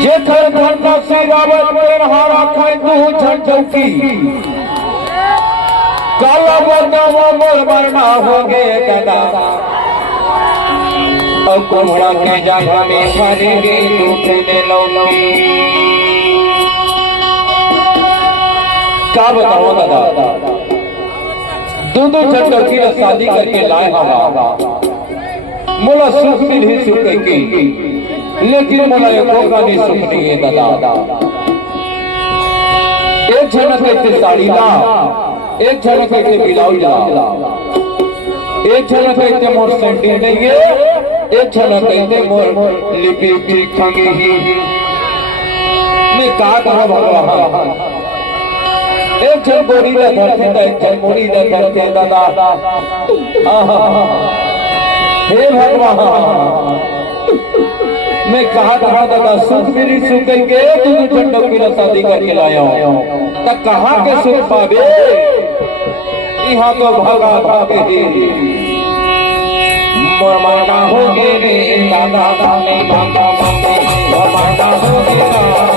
जेकर धरना से रावत पर हारा खाए तू छठ चौकी काला बदनामा मोर मरना होगे दादा और कुम्हड़ा के जगह में भरेंगे टूटने लौकी। क्या बताओ दादा दो छठ चौकी शादी करके लाए हवा मोला सुख मिल ही सुख की लेकिन मोला एको का नहीं सुख नहीं है दादा। एक झनक कहते साड़ी ला, एक झनक कहते ब्लाउज ला, एक झनक कहते मोर सेंटी नहीं है, एक झनक कहते मोर लिपस्टिक खंगे ही। मैं का करूं भगवान एक झन गोरी ला धरते ता एक झन मोरी ला धरते दादा। हे भगवान मैं कहा दादा सुख मेरी सुख के तू झंडो की शादी करके लाया तो कहाँ के सुख पावे यहाँ तो भागा भागे मरमाना हो गे दादा मरमाना हो गे मरमाना हो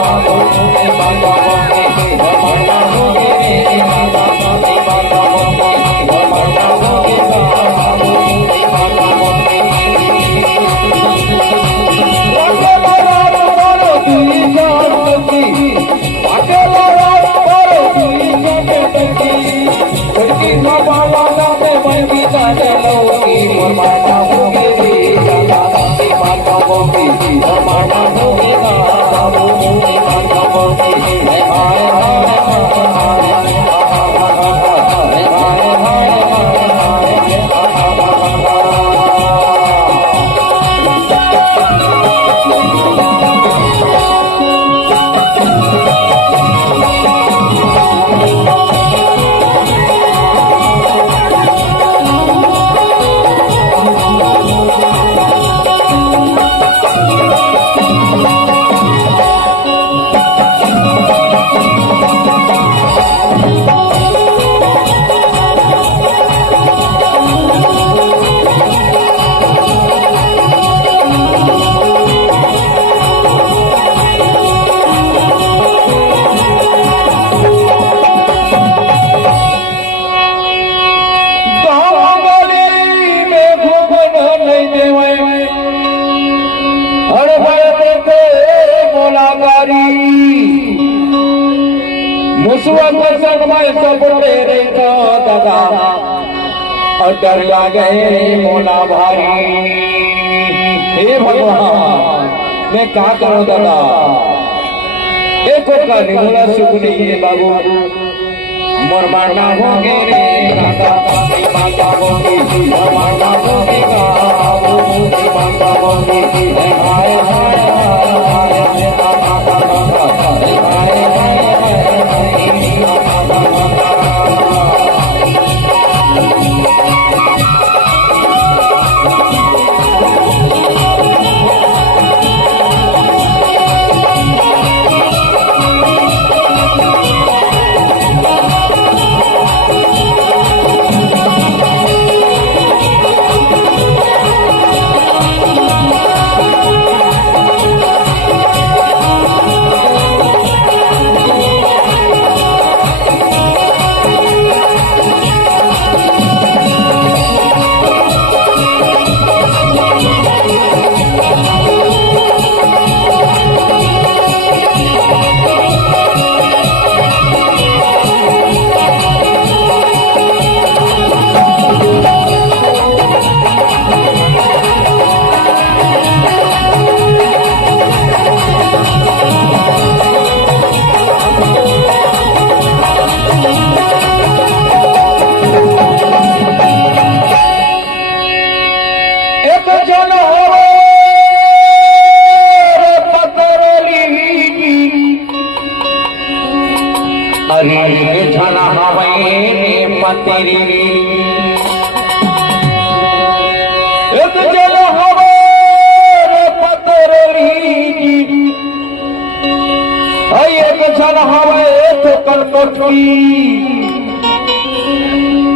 और डर गए मोला भारी। हे भगवान मैं क्या करूं दादा एक का मोला सुख नहीं है बाबू मोर मारना हो गे दादा माता बोली मोर मारना हो गे माता बोली हाय हाय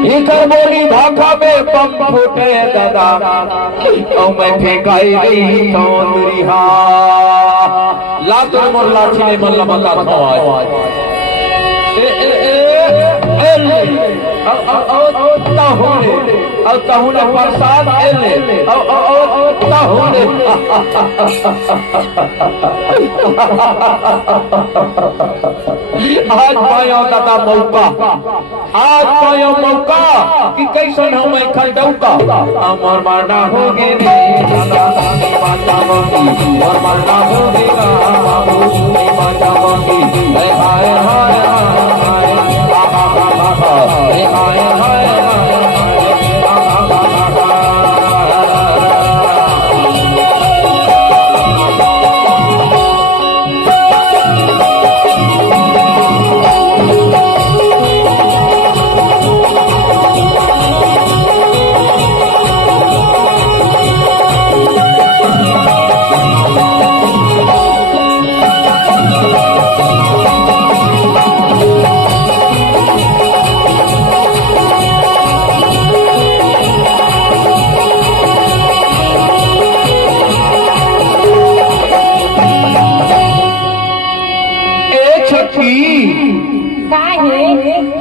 इकर बोली भाखा में पम फूटे दादा और मैं फेंकाई गई सौंदरिया लातुर मोर लाठी ने मन लबका खवाए ताहुने प्रसाद एले ताहुने आज पायो दादा मौका आज पायो मौका कि कैसन हम खंडौका अमर मरना होगे रे दादा माता मोगी और मरना होगेगा बाबू माता मोगी हाय हाय हाय हाय हाय हाय हाय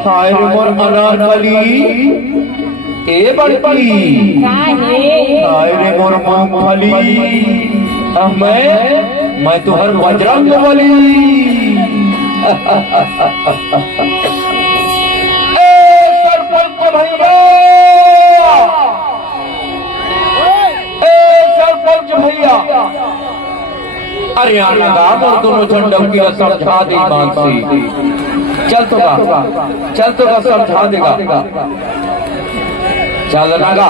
हाय रे मोर अनारकली ए बड़की हाय रे मोर मूंगफली मैं तो हर बजरंग बली ए सरपंच भैया ए सरपंच भैया अरे आने और दोनों झंडों की समझा दी मानसी चल तो का समझा देगा चल नागा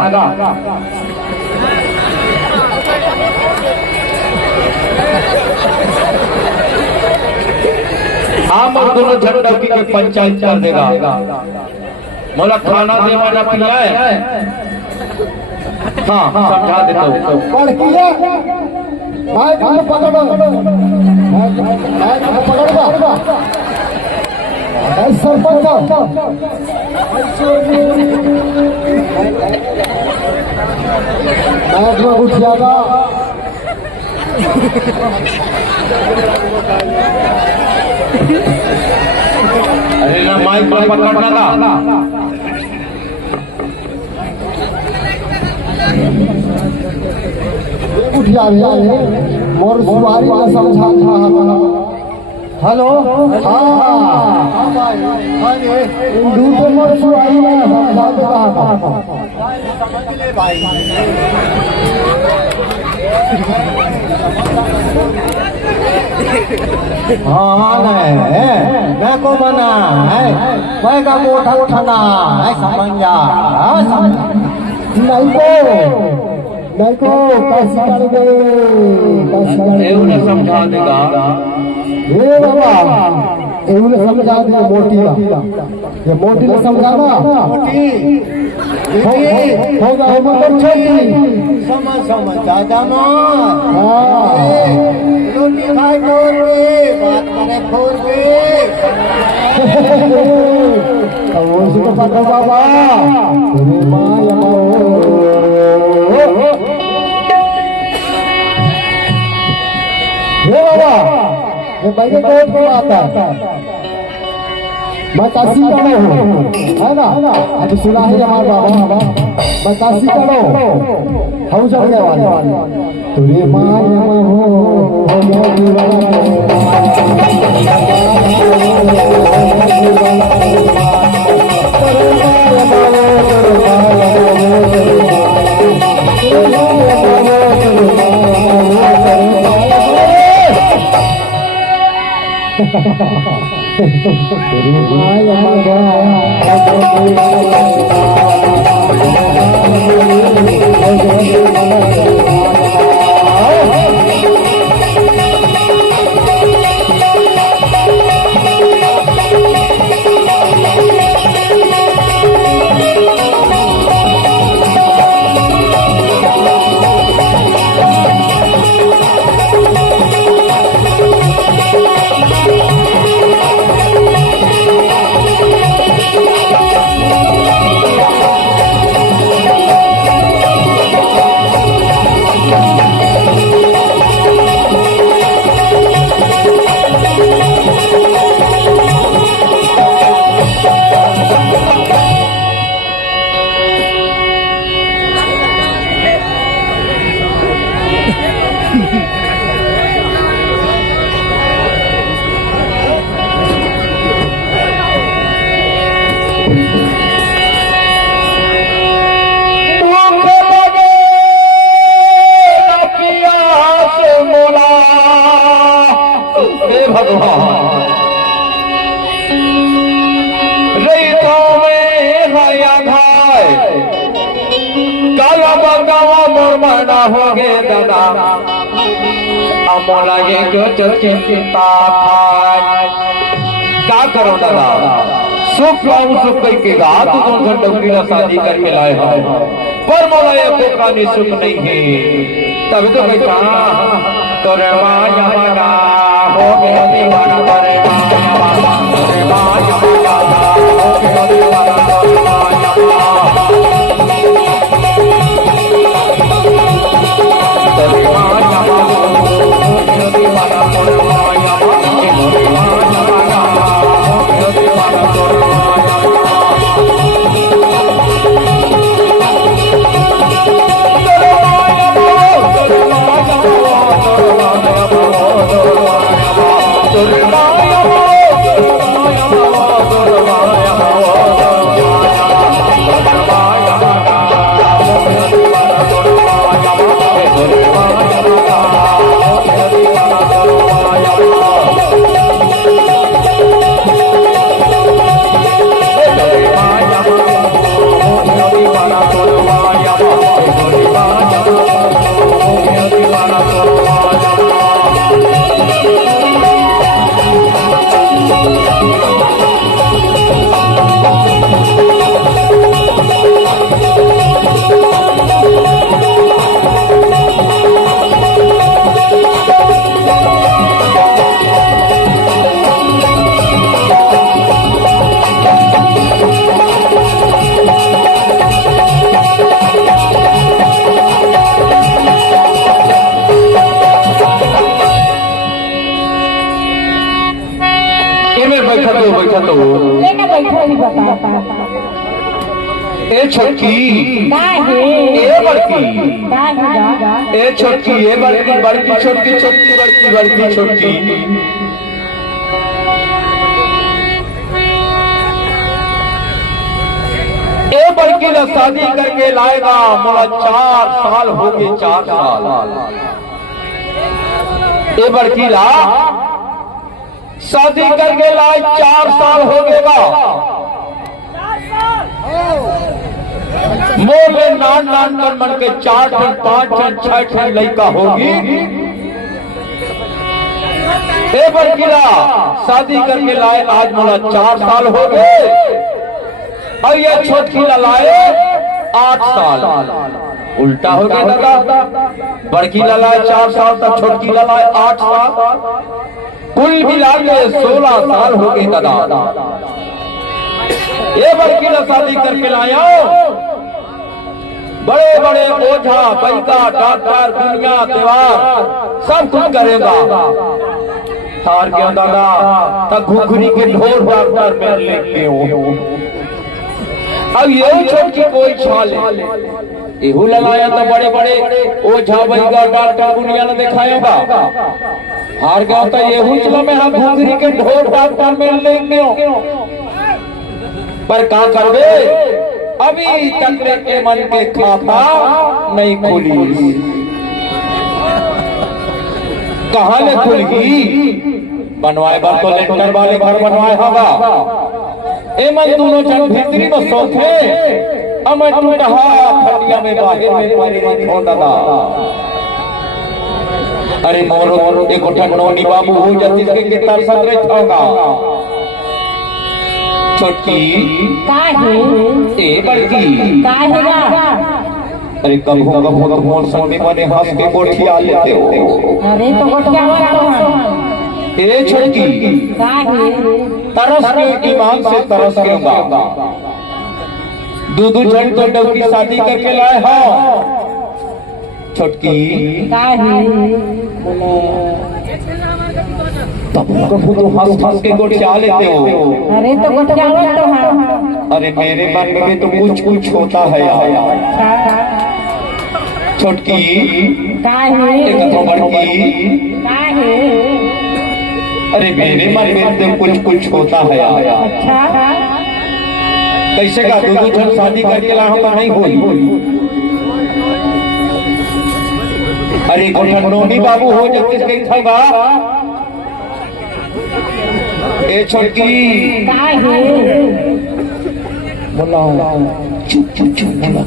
हम और दोनों झंडों की पंचायत कर देगा मोला खाना दे वाला पिलाए हाँ समझा देता हूँ उठियागा अरे ना माइक पर पकड़ना था उठिया मोर सुवारी का समझा हेलो दूसरे मोर सुवारी का समझा हाँ मैं को मना है मैं का मोटा उठाना है समझा नहीं को कैसी कर गए उन्हें समझा देगा हे बाबा उन्हें समझा दे मोटी ये मोटी ने समझाना मोटी होगा मतलब छोटी समझ दादा माँ रोटी खाए खोल के बात करे खोल के वो तो पता बाबा माँ हे बाबा ये पहले कोर्ट को आता मैं काशी का हूँ है ना अब सुना है हमारा बाबा मैं काशी का हूँ हम चढ़ने वाले तुझे माँ हो हे भगवान रईतो में हया घाय काला बगावा मोर मना हो गे दादा अमोला ये गच चिंता क्या करो दादा सुख लाऊं सुख के गात तुम घंटों शादी करके लाए हो पर मोला ये पोका ने सुख नहीं है तभी तो मैं कहा तोरे माया मगा हो गया दीवाना तोरे माया मगा हो गया दीवाना तोरे माया तोरे माया मगा हो गया दीवाना तोरे माया तोरे माया मगा हो गया दीवाना तोरे ए छोटकी ए बड़की ए छोटकी ए बड़की बड़की छोटकी छोटकी बड़की बड़की छोटकी ए बड़की ने शादी करके लाएगा मोला 4 साल हो गए 4 साल ए बड़की ला शादी करके लाए 4 साल हो गएगा मोले नान नान कर मन के 4 ठन 5 ठन 6 ठन लड़का होगी ए बड़कीला शादी करके लाए आज मोला 4 साल हो गए और ये छोटकी लाए 8 साल उल्टा हो गया दादा बड़की लाए 4 साल तक छोटकी लाए 8 साल कुल मिला के 16 साल हो गए दादा ये बड़की शादी करके लाया बड़े बड़े ओझा पैदा डॉक्टर दुनिया त्योहार सब कुछ करेगा हार क्यों दादा तब घुघरी के ढोर डॉक्टर में लेके हो अब यही छोटकी कोई छाल एहू लगाया तो बड़े बड़े ओझा पैदा डॉक्टर दुनिया ने दिखाएगा हार गया तो यही चलो में हम घुघरी के ढोर डॉक्टर में लेंगे पर क्या कर दे अभी तक के मन के खाता नहीं खुली कहाँ ले खुलगी बनवाए बार तो लेंटर वाले घर बनवाए होगा ए मन दोनों जन भीतरी में सोचे अब मैं टूटा खटिया में बाहर में मारी छोड़ दादा अरे मोरो एक ठगनोनी बाबू हो जाती इसके कितना संग्रह होगा छोटकी ए बड़की अरे कब होगा मोर संग में बने हंस के गोठिया लेते हो अरे तो गोठिया वाला ए छोटकी तरस के ईमान से तरस के होगा दूधू जन तो डबकी शादी करके लाए हो छोटकी कबू तो हंस के गोठिया लेते हो अरे तो गोठिया वाला अरे मेरे मन में भी तो कुछ कुछ होता है यार छोटकी एक तो बड़की अरे मेरे मन में तो कुछ कुछ होता है यार कैसे का दूधू जन शादी करके ला हम नहीं हुई अरे नोनी बाबू हो जब किसके ए छोटी काय हे बोला चुप चुप चुप बोला